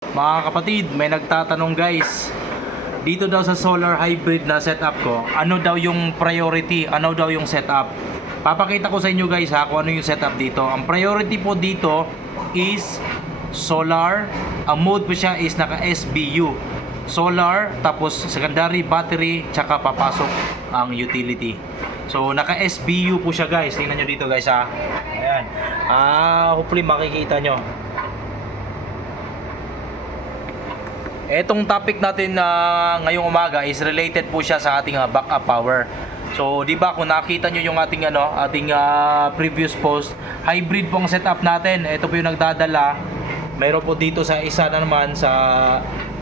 Mga kapatid, may nagtatanong guys. Dito daw sa solar hybrid na setup ko, ano daw yung priority? Ano daw yung setup? Papakita ko sa inyo guys ha kung ano yung setup dito. Ang priority po dito is solar. Ang mode po siya is naka SBU. Solar, tapos secondary battery, tsaka papasok ang utility. So naka SBU po siya guys. Tingnan nyo dito guys ha. Ayan. Hopefully makikita nyo. Etong topic natin na ngayong umaga is related po siya sa ating backup power. So, di ba kung nakita nyo yung ating previous post, hybrid pong setup natin. Ito po yung nagdadala. Mayroon po dito sa isa na naman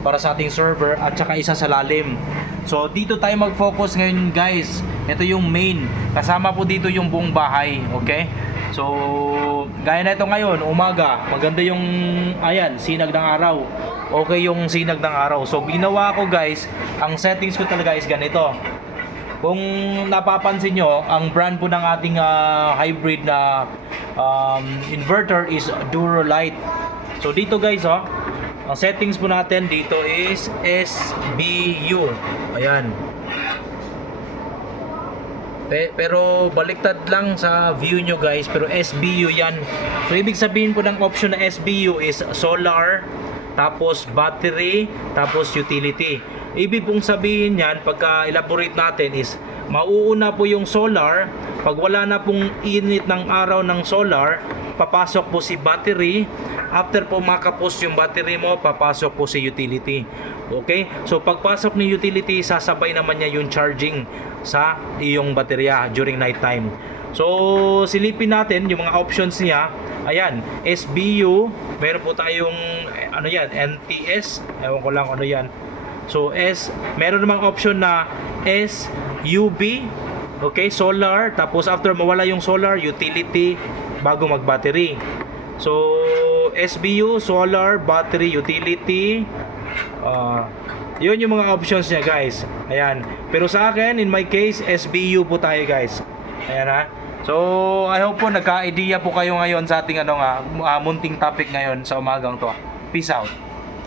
para sa ating server at saka isa sa lalim. So, dito tayo mag-focus ngayon, guys. Ito yung main. Kasama po dito yung buong bahay, okay? So, gaya na ito ngayon, umaga, maganda yung sinag ng araw. Okay yung sinag ng araw. So ginawa ko guys, ang settings ko talaga is ganito. Kung napapansin nyo, ang brand po ng ating hybrid na inverter is Durolight. So dito guys, ang settings po natin dito is SBU. Ayan. Pero baliktad lang sa view nyo guys, pero SBU yan. So ibig sabihin po ng option na SBU is solar, tapos battery, tapos utility. Ibig pong sabihin yan, pagka elaborate natin is mauuna po yung solar. Pag wala na pong init ng araw ng solar, papasok po si battery. After po makapos yung battery mo, papasok po si utility. Okay? So pagpasok ni utility, sasabay naman niya yung charging sa iyong baterya during night time. So silipin natin yung mga options niya. Ayan, SBU, meron po tayong NTS, ewan ko lang ano yan. So meron namang option na SUB, okay, solar, tapos after mawala yung solar, utility bago mag-battery. So SBU, solar, battery, utility, yun yung mga options niya guys. Ayan, pero sa akin, in my case, SBU po tayo guys. Ayan ha. So, I hope po nagka-idea po kayo ngayon sa ating munting topic ngayon sa umagang to. Peace out.